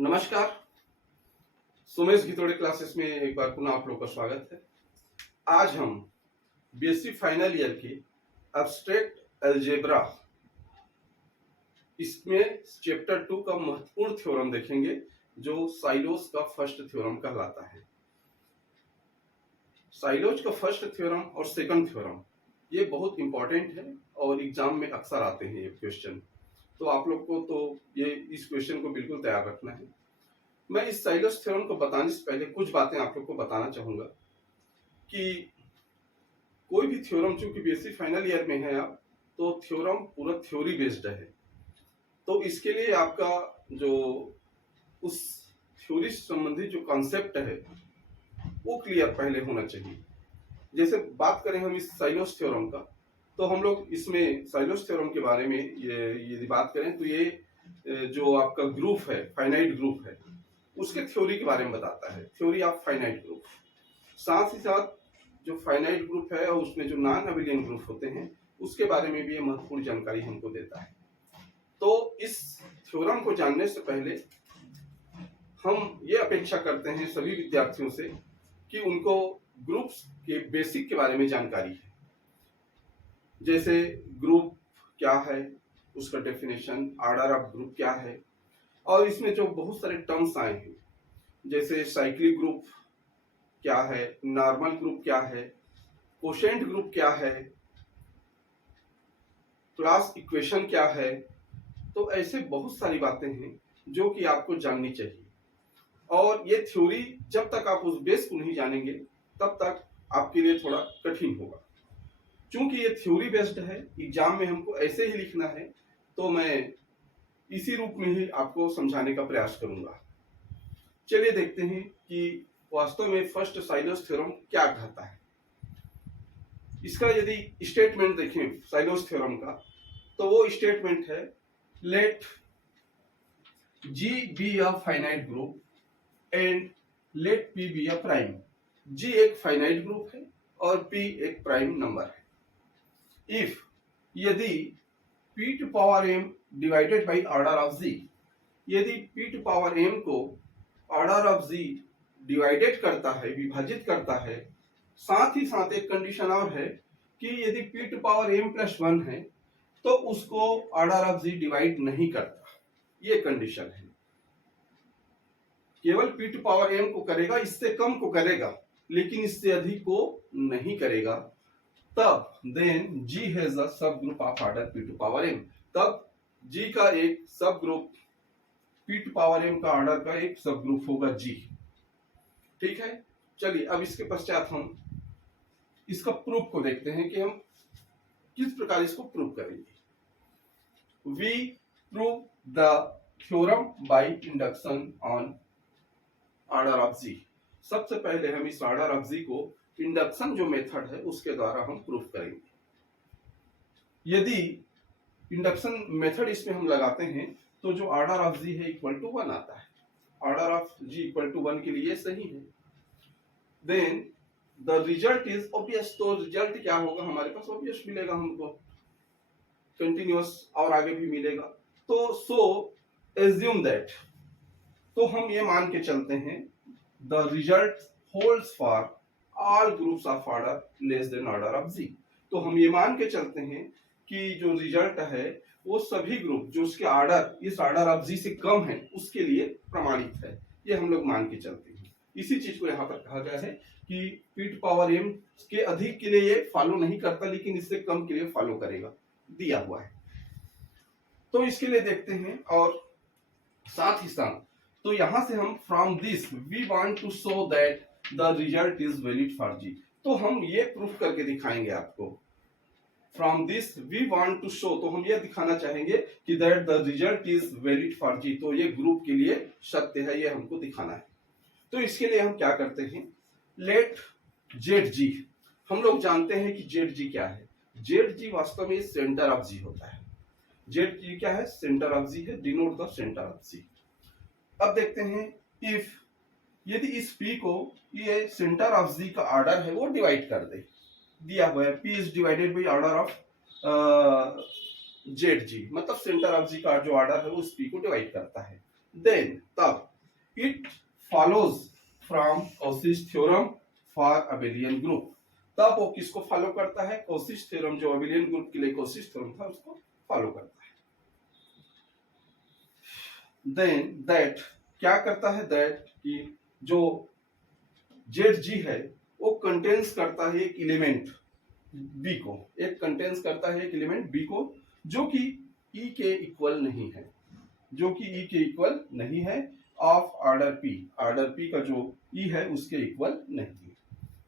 नमस्कार। सुमेश घितोड़े क्लासेस में एक बार पुनः आप लोग का स्वागत है। आज हम बीएससी फाइनल ईयर की एब्स्ट्रैक्ट अलजेब्रा इसमें चैप्टर 2 का महत्वपूर्ण थ्योरम देखेंगे जो साइलोज का फर्स्ट थ्योरम कहलाता है। साइलोज का फर्स्ट थ्योरम और सेकंड थ्योरम ये बहुत इंपॉर्टेंट है और एग्जाम में अक्सर आते हैं ये क्वेश्चन, तो आप लोग को तो ये इस क्वेश्चन को बिल्कुल तैयार रखना है। मैं इस साइलोज थ्योरम को बताने से पहले कुछ बातें आप लोग को बताना चाहूंगा कि कोई भी थ्योरम चूंकि बीएससी फाइनल ईयर में है आप, तो थ्योरम पूरा थ्योरी बेस्ड है, तो इसके लिए आपका जो उस थ्योरी से संबंधित जो कॉन्सेप्ट है वो क्लियर पहले होना चाहिए। जैसे बात करें हम इस साइलोज थ्योरम का, तो हम लोग इसमें साइलोज थ्योरम के बारे में यदि बात करें तो ये जो आपका ग्रुप है, फाइनाइट ग्रुप है, उसके थ्योरी के बारे में बताता है, थ्योरी ऑफ फाइनाइट ग्रुप। साथ ही साथ जो फाइनाइट ग्रुप है और उसमें जो नॉन अबिलियन ग्रुप होते हैं उसके बारे में भी ये महत्वपूर्ण जानकारी हमको देता है। तो इस थ्योरम को जानने से पहले हम ये अपेक्षा करते हैं सभी विद्यार्थियों से कि उनको ग्रुप्स के बेसिक के बारे में जानकारी है। जैसे ग्रुप क्या है, उसका डेफिनेशन, ऑर्डर ऑफ ग्रुप क्या है, और इसमें जो बहुत सारे टर्म्स आए हैं जैसे साइक्लिक ग्रुप क्या है, नॉर्मल ग्रुप क्या है, कोशेंट ग्रुप क्या है, क्लास इक्वेशन क्या है, तो ऐसे बहुत सारी बातें हैं जो कि आपको जाननी चाहिए। और ये थ्योरी जब तक आप उस बेस को नहीं जानेंगे तब तक आपके लिए थोड़ा कठिन होगा। चूंकि ये थ्योरी बेस्ड है, एग्जाम में हमको ऐसे ही लिखना है, तो मैं इसी रूप में ही आपको समझाने का प्रयास करूंगा। चलिए देखते हैं कि वास्तव में फर्स्ट साइलोज थ्योरम क्या कहता है। इसका यदि स्टेटमेंट देखें साइलोज थ्योरम का, तो वो स्टेटमेंट है let G be a finite group and let P be a prime. G एक फाइनाइट ग्रुप है और P एक प्राइम नंबर है। इफ यदि P to power m divided by order of Z, यदि P टू पावर m को order of Z divided करता है, विभाजित करता है, साथ ही साथ एक कंडीशन और है कि यदि P to power m plus 1 है तो उसको ऑर्डर ऑफ Z डिवाइड नहीं करता, ये कंडीशन है। केवल P टू पावर m को करेगा, इससे कम को करेगा लेकिन इससे अधिक को नहीं करेगा, तब then G has a subgroup of order P to power m, तब G का एक subgroup P to power m का ऑर्डर का एक सब ग्रुप होगा G। ठीक है, चलिए अब इसके पश्चात हम इसका प्रूफ को देखते हैं कि हम किस प्रकार इसको प्रूफ करेंगे। We prove the theorem by induction on order of G. सबसे पहले हम इस ऑर्डर ऑफ जी को इंडक्शन जो मेथड है उसके द्वारा हम प्रूफ करेंगे। यदि इंडक्शन मेथड इसमें हम लगाते हैं तो जो ऑर्डर ऑफ जी है इक्वल टू 1 आता है। Order of G equal to 1 के लिए सही है। Then the result is obvious, तो रिजल्ट क्या होगा हमारे पास, ऑब्वियस मिलेगा हमको, कंटिन्यूअस और आगे भी मिलेगा। तो सो एज्यूम दैट, तो हम ये मान के चलते हैं the result holds for all groups of order less than order of G. तो हम ये मान के चलते हैं कि जो रिजल्ट है वो सभी ग्रुप जो उसके ऑर्डर इस ऑर्डर ऑफ जी से कम है उसके लिए प्रमाणित है, ये हम लोग मान के चलते हैं। इसी चीज को यहाँ पर कहा गया है कि P टू पावर m के अधिक के लिए ये फॉलो नहीं करता लेकिन इससे कम के लिए फॉलो करेगा, दिया हुआ है। तो इसके लिए देखते हैं, और साथ ही साथ तो यहां से हम from this we want to show that the result is valid for G, तो हम ये प्रूफ करके दिखाएंगे आपको। From this we want to show, तो हम ये दिखाना चाहेंगे कि that the result is valid for G, तो ये ग्रुप के लिए सत्य है, ये हमको दिखाना है। तो इसके लिए हम क्या करते हैं, लेट जेड जी, हम लोग जानते हैं कि जेड जी क्या है। जेड जी वास्तव में सेंटर ऑफ जी होता है। जेड जी क्या है, सेंटर ऑफ जी है, डिनोट द सेंटर ऑफ जी। अब देखते हैं इफ यदि इस P को ये सेंटर ऑफ जी का ऑर्डर है वो डिवाइड कर दे, दिया हुआ है P is divided by order of Z G, मतलब सेंटर ऑफ जी का जो ऑर्डर है उस P को डिवाइड करता है। देन तब follows from Cauchy's theorem for abelian group. तब वो किसको फॉलो करता है? कॉसिस थ्योरम, जो अबेलियन ग्रुप के लिए कॉसिस थ्योरम था उसको फॉलो करता है। देन दैट क्या करता है? दैट कि जो जेड जी है वो कंटेन्स करता है एक एलिमेंट बी को, एक कंटेन्स करता है एक एलिमेंट बी को जो कि ई के इक्वल नहीं है, जो कि ई के इक्वल नहीं है, ऑफ ऑर्डर पी का जो ई है उसके इक्वल नहीं है।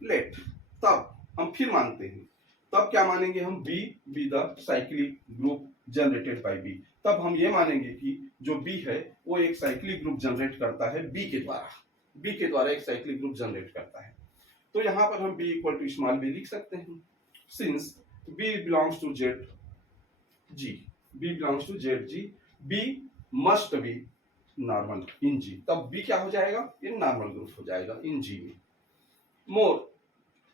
लेट तब हम फिर मानते हैं, तब क्या मानेंगे हम? B be the cyclic group generated by B. तब हम ये मानेंगे कि जो बी है वो एक साइक्लिक ग्रुप जनरेट करता है बी के द्वारा, बी के द्वारा एक साइक्लिक ग्रुप जनरेट करता है। तो यहां पर हम B equal to small B लिख सकते हैं, since B belongs to Z G, B belongs to Z G, B must be normal in G. तब बी क्या हो जाएगा? इन नॉर्मल ग्रुप हो जाएगा इन जी में। More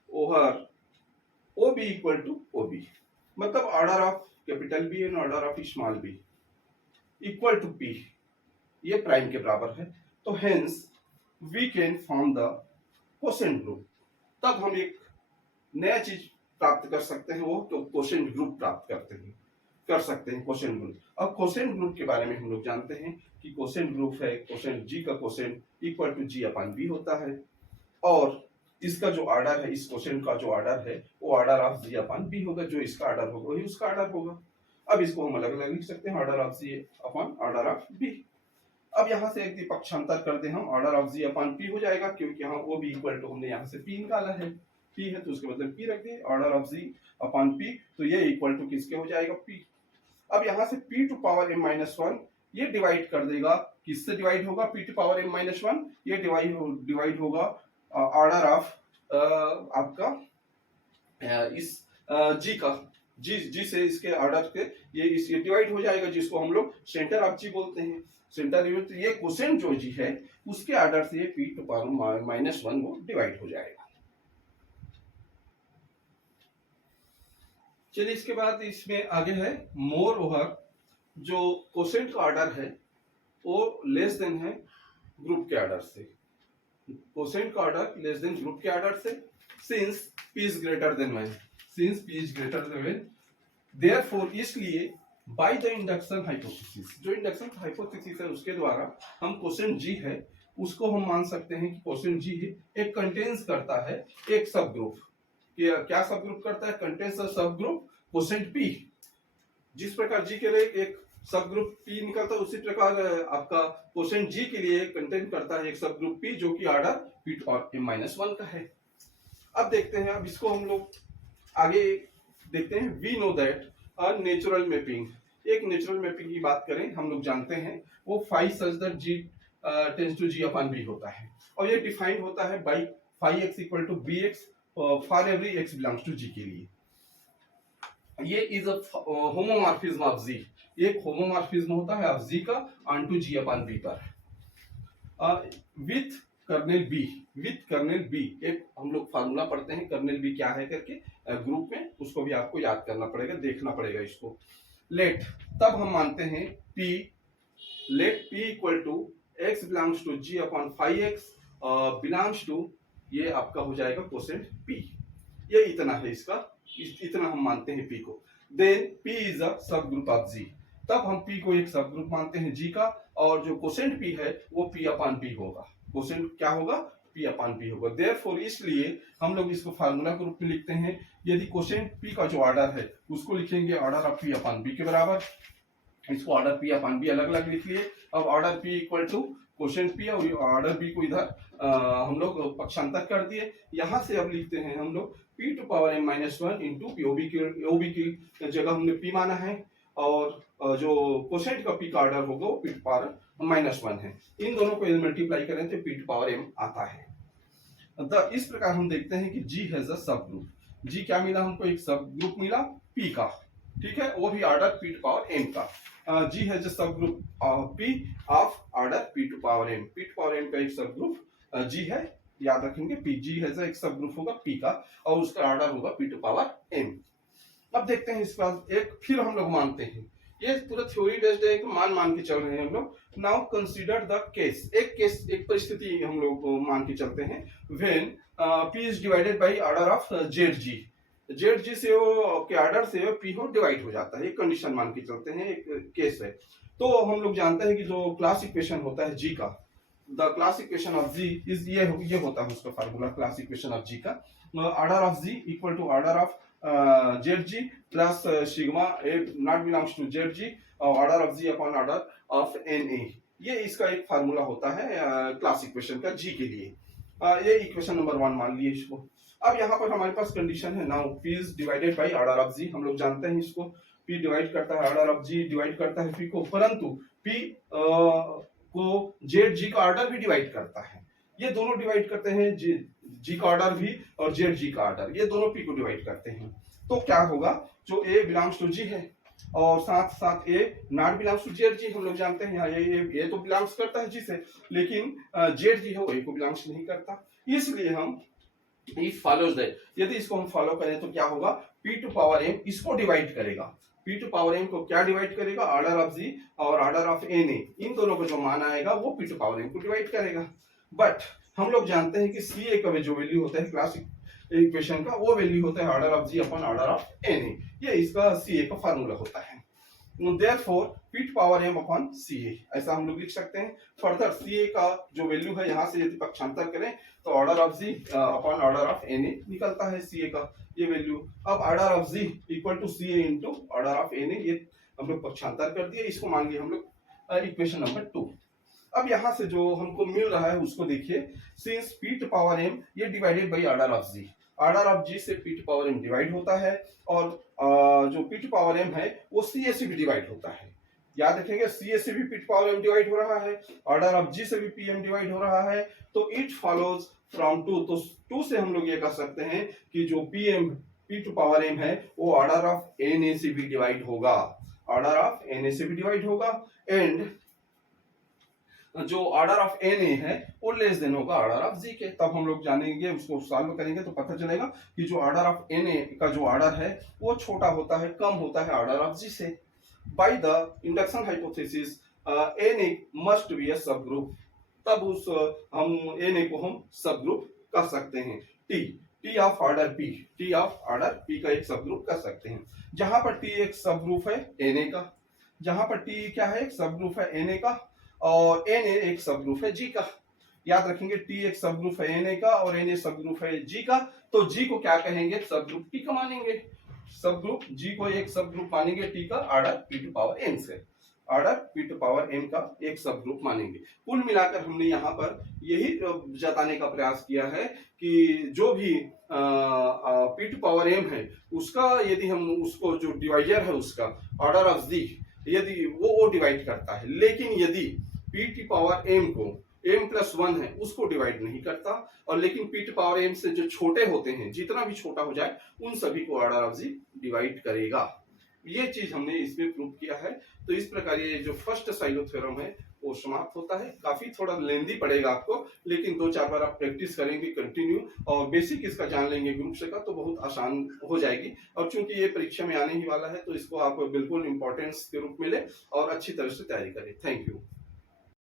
over O B equal to O B, मतलब order of capital B and order of small B equal to P, ये prime के बराबर है। तो hence we can form the quotient group. तब हम एक नया चीज प्राप्त कर सकते हैं, वो तो कोसेंट ग्रुप प्राप्त कर सकते हैं कोसेंट ग्रुप। अब कोसेंट ग्रुप के बारे में हम लोग जानते हैं कि कोसेंट ग्रुप है, कोसेंट जी का quotient equal to G upon B होता है, और इसका जो ऑर्डर है, इस कोसेंट का जो ऑर्डर है वो order of G upon B होगा, जो इसका ऑर्डर होगा वही उसका ऑर्डर होगा। अब इसको हम अलग अलग लिख सकते हैं, order of G upon order of B. अब यहाँ से एक पक्षांतर कर दे हम, order of G upon P हो जाएगा, क्योंकि यहाँ वो भी इक्वल टू हमने यहाँ से पी निकाला है, पी है तो उसके बदले पी रख दिए, order of G upon P, तो ये इक्वल टू किसके हो जाएगा? पी। अब यहाँ से p to power m minus one ये डिवाइड कर देगा, किससे डिवाइड होगा? p to power m minus one, ये डिवाइड होगा ऑर्डर ऑफ आपका इस जी का, जी से इसके ऑर्डर के ये डिवाइड हो जाएगा, जिसको हम लोग सेंटर ऑफ जी बोलते हैं। सेंटर तो ये कोसेंट जो जी है उसके ऑर्डर से ये p to power minus one वो डिवाइड हो जाएगा। चलिए इसके बाद इसमें आगे है मोर ओवर, जो कोसेंट का ऑर्डर है वो लेस देन है ग्रुप के ऑर्डर से, कोसेंट का ऑर्डर लेस देन ग्रुप के ऑर्डर से, since p is greater than one, since p is greater than one, therefore इसलिए बाय द इंडक्शन हाइपोथेसिस, जो इंडक्शन हाइपोथेसिस है उसके द्वारा हम कोसेंट g है उसको हम मान सकते हैं कि कोसेंट g एक कंटेन्स करता है एक सब ग्रुप, क्या सब ग्रुप करता है? कंटेन्स सब ग्रुप कोसेंट p। जिस प्रकार g के लिए एक सब ग्रुप p निकलता है, उसी प्रकार आपका कोसेंट g के लिए कंटेन करता है एक सब ग्रुप p, जो कि ऑर्डर p और m माइनस वन का है। अब देखते हैं, अब इसको हम लोग आगे देखते हैं। We know that a natural mapping, एक नेचुरल मैपिंग की बात करें हम लोग जानते हैं वो phi such that g tends to g upon b होता है, और ये डिफाइंड होता है by phi x equal to bx for every x belongs to g के लिए। ये is a homomorphism of G, एक होमोमॉर्फिज्म होता है ऑफ जी का ऑनटू जी अपॉन बी पर, with kernel B, with kernel B. एक हम लोग फार्मूला पढ़ते हैं कर्नेल बी क्या है करके ग्रुप में, उसको भी आपको याद करना पड़ेगा, देखना पड़ेगा इसको। लेट तब हम मानते हैं p, let p equal to x belongs to g अपॉन फाई एक्स बिलोंग्स टू, ये आपका हो जाएगा कोसेंट p। ये इतना है इसका, इतना हम मानते हैं p को। Then p is a subgroup of g, तब हम p को एक सब ग्रुप मानते हैं g का, और जो कोसेंट p है वो p अपॉन p होगा, कोसेंट क्या होगा? p अपॉन p होगा। देयरफॉर इसलिए हम लोग इसको फार्मूला के रूप में लिखते हैं, यदि कोसेंट p का जो ऑर्डर है उसको लिखेंगे order of p upon b के बराबर, इसको ऑर्डर p अपॉन b अलग अलग लिख लिए। अब order p equal to question p और ऑर्डर b को इधर हम लोग पक्षांतर कर दिए। यहाँ से अब लिखते हैं हम लोग p to power m minus one into OB की जगह हमने p माना है, और जो कोसेंट का p का ऑर्डर होगा वो p to power minus one है। इन दोनों को मल्टीप्लाई करें तो p टू पावर m आता है। इस प्रकार हम देखते हैं कि g हैज अ सब ग्रुप, g क्या मिला हमको? एक सब ग्रुप मिला p का, ठीक है, वो भी order p to power m का। g has a subgroup p of order p to power m, p to power m का एक सब ग्रुप g है, याद रखेंगे g हैज एक सब ग्रुप होगा p का, और उसका ऑर्डर होगा p टू पावर m। अब देखते हैं इसके बाद एक फिर हम लोग मानते हैं ये पूरा थ्योरी बेस्ड है, एक मान के चल रहे हैं हम लोग। नाउ कंसीडर द केस, एक परिस्थिति हम लोग मान के चलते हैं। When P is divided by order of Z G से वो के ऑर्डर से पी हो डिवाइड हो जाता है, एक कंडीशन मान के चलते हैं, एक केस है। तो हम लोग जानते हैं कि जो क्लास इक्वेशन होता है जी का, the class equation of G is ये होता है उसका formula, class equation of G का, order of G equal to order of Z G plus sigma A not belongs to Z G order of G upon order of N A. ये इसका एक formula होता है class equation का जी के लिए। ये इक्वेशन नंबर 1 मान लिए इसको। अब यहाँ पर हमारे पास कंडीशन है, now P is divided by order of G, हम लोग जानते हैं इसको, पी डिवाइड करता है ऑर्डर ऑफ जी, डिवाइड करता है पी को, परंतु पी को जेड जी का ऑर्डर भी डिवाइड करता है। ये दोनों डिवाइड करते हैं, जी का ऑर्डर भी और जेड जी का ऑर्डर, ये दोनों पी को डिवाइड करते हैं। तो क्या होगा, जो ए बिलोंग्स टू जी है और साथ साथ ए नॉट बिलोंग्स टू जेड जी, हम लोग जानते हैं यहाँ ये तो बिलोंग्स करता है जी से, लेकिन जेड जी है वो ए को बिलोंग्स नहीं करता। इसलिए हम इफ फॉलोज दैट, यदि इसको हम फॉलो करें तो क्या होगा, पी टू पावर एम इसको डिवाइड करेगा, पी टू पावर एम को क्या डिवाइड करेगा, ऑर्डर ऑफ जी और ऑर्डर ऑफ एन ए, इन दोनों को जो मान आएगा वो पी टू पावर एम को डिवाइड करेगा। बट हम लोग जानते हैं कि सी ए का जो वैल्यू होता है क्लासिक इक्वेशन का, वो वैल्यू होता है order of G upon order of N A, ये इसका सी ए का फार्मूला होता है। Therefore, P to power m upon CA, ऐसा हम लोग लिख सकते हैं। फर्दर CA का जो वैल्यू है यहाँ से यदि पक्षांतर करें तो order of G upon order of Na निकलता है CA का ये वैल्यू। अब order of G equal to CA into order of Na, ये हम लोग पक्षांतर कर दिए, इसको मान लिया हम लोग इक्वेशन नंबर 2। अब यहाँ से जो हमको मिल रहा है उसको देखिए, since P to power m ये divided by order of G, order of G से P to power m divide होता है और जो P to power m है वो CA से भी डिवाइड होता है। याद रखेंगे, CA से भी P to power m divide हो रहा है, ऑर्डर ऑफ जी से भी PM डिवाइड हो रहा है, तो इट फॉलोज फ्रॉम 2, तो 2 से हम लोग ये कह सकते हैं कि जो P to power m है वो ऑर्डर ऑफ Na से भी डिवाइड होगा, ऑर्डर ऑफ Na से भी डिवाइड होगा, एंड जो ऑर्डर ऑफ एन ए है वो लेस देन होगा ऑर्डर ऑफ जी के। तब हम लोग जानेंगे, उसको सॉल्व करेंगे तो पता चलेगा कि जो ऑर्डर ऑफ एन ए का जो ऑर्डर है वो छोटा होता है, कम होता है ऑर्डर ऑफ जी से। By the induction hypothesis N A must be a subgroup, तब उस हम एन ए को हम सब ग्रुप कर सकते हैं। T of order P, T of order P का एक सब ग्रुप कर सकते हैं, जहां पर टी एक सब ग्रुप है एन ए का, जहां पर टी क्या है, एक सब ग्रुप है एन ए का, और एन ए एक सब ग्रुप है जी का। याद रखेंगे, टी एक सब ग्रुप है एन ए का और एन ए सब ग्रुप है जी का, तो जी को क्या कहेंगे, सब ग्रुप टी का मानेंगे, सब ग्रुप जी को एक सब ग्रुप मानेंगे टी का, order P to power N से, order P to power N का एक सब ग्रुप मानेंगे। कुल मिलाकर हमने यहाँ पर यही जताने का प्रयास किया है कि जो भी पी टू पावर एम है उसका, यदि हम उसको जो डिवाइजर है उसका ऑर्डर ऑफ जी, यदि वो डिवाइड करता है, लेकिन यदि पी टी पावर एम को m+1 है उसको डिवाइड नहीं करता, और लेकिन पी टू पावर एम से जो छोटे होते हैं, जितना भी छोटा हो जाए उन सभी को ऑर्डर ऑफ जी डिवाइड करेगा। ये चीज हमने इसमें प्रूव किया है। तो इस प्रकार ये जो फर्स्ट साइलो थ्योरम है वो समाप्त होता है। काफी थोड़ा लेंदी पड़ेगा आपको, लेकिन 2-4 बार आप प्रैक्टिस करेंगे कंटिन्यू और बेसिक इसका जान लेंगे ग्रुप से का, तो बहुत आसान हो जाएगी। और चूंकि ये परीक्षा में आने ही वाला है तो इसको आप बिल्कुल इंपॉर्टेंस के रूप में ले और अच्छी तरह से तैयारी करें। Thank you.